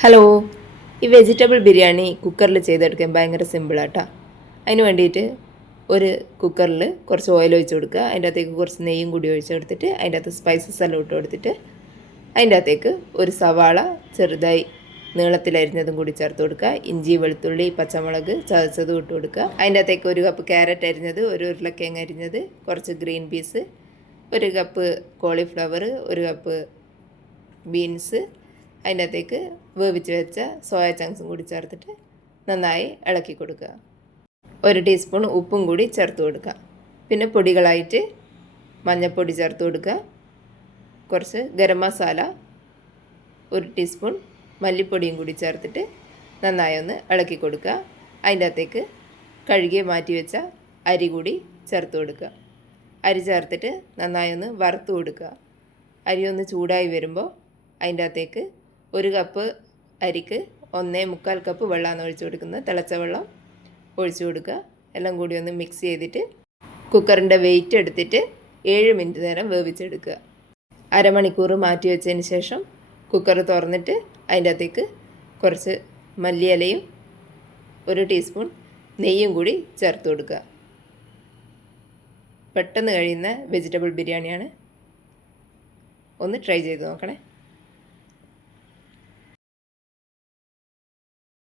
Hello, ഈ vegetable biryani കുക്കറിൽ ചെയ്തെടുക്കാൻ ഭയങ്കര സിമ്പിളാട്ടോ. അതിന് വേണ്ടിയിട്ട് ഒരു കുക്കറിൽ കുറച്ച് ഓയിൽ ഒഴിച്ച് കൊടുക്കുക. അതിൻ്റെ അകത്തേക്ക് കുറച്ച് നെയ്യും കൂടി ഒഴിച്ച് കൊടുത്തിട്ട് അതിൻ്റെ അകത്ത് സ്പൈസസ് എല്ലാം ഇട്ട് കൊടുത്തിട്ട് അതിൻ്റെ അകത്തേക്ക് ഒരു സവാള ചെറുതായി നീളത്തിലരിഞ്ഞതും കൂടി ചേർത്ത് കൊടുക്കുക. ഇഞ്ചി, വെളുത്തുള്ളി, പച്ചമുളക് ചതച്ചതും ഇട്ട് കൊടുക്കുക. അതിൻ്റെ അകത്തേക്ക് ഒരു കപ്പ് ക്യാരറ്റ് അരിഞ്ഞത്, ഒരു ഉരുളക്കിഴങ്ങ് അരിഞ്ഞത്, കുറച്ച് ഗ്രീൻ പീസ്, ഒരു കപ്പ് കോളിഫ്ലവർ, ഒരു കപ്പ് ബീൻസ്, അതിൻ്റെ അകത്തേക്ക് വേവിച്ച് വെച്ച സോയ ചങ്ക്സും കൂടി ചേർത്തിട്ട് നന്നായി ഇളക്കി കൊടുക്കുക. ഒരു ടീസ്പൂൺ ഉപ്പും കൂടി ചേർത്ത് കൊടുക്കുക. പിന്നെ പൊടികളായിട്ട് മഞ്ഞൾപ്പൊടി ചേർത്ത് കൊടുക്കുക, കുറച്ച് ഗരം മസാല, ഒരു ടീസ്പൂൺ മല്ലിപ്പൊടിയും കൂടി ചേർത്തിട്ട് നന്നായി ഒന്ന് ഇളക്കി കൊടുക്കുക. അതിൻ്റെ അകത്തേക്ക് കഴുകി മാറ്റി വെച്ച അരി കൂടി ചേർത്ത് കൊടുക്കുക. അരി ചേർത്തിട്ട് നന്നായി ഒന്ന് വറുത്ത് കൊടുക്കുക. അരി ഒന്ന് ചൂടായി വരുമ്പോൾ അതിൻ്റെ അകത്തേക്ക് ഒരു കപ്പ് അരിക്ക് 1.25 കപ്പ് വെള്ളമാണ് ഒഴിച്ചു കൊടുക്കുന്നത്. തിളച്ച വെള്ളം ഒഴിച്ചു കൊടുക്കുക. എല്ലാം കൂടി ഒന്ന് മിക്സ് ചെയ്തിട്ട് കുക്കറിൻ്റെ വെയിറ്റ് എടുത്തിട്ട് 7 മിനിറ്റ് നേരം വേവിച്ചെടുക്കുക. അരമണിക്കൂർ മാറ്റി വെച്ചതിന് ശേഷം കുക്കർ തുറന്നിട്ട് അതിൻ്റെ അകത്തേക്ക് കുറച്ച് മല്ലിയിലയും ഒരു ടീസ്പൂൺ നെയ്യും കൂടി ചേർത്ത് കൊടുക്കുക. പെട്ടെന്ന് കഴിയുന്ന വെജിറ്റബിൾ ബിരിയാണിയാണ്. ഒന്ന് ട്രൈ ചെയ്ത് നോക്കണേ.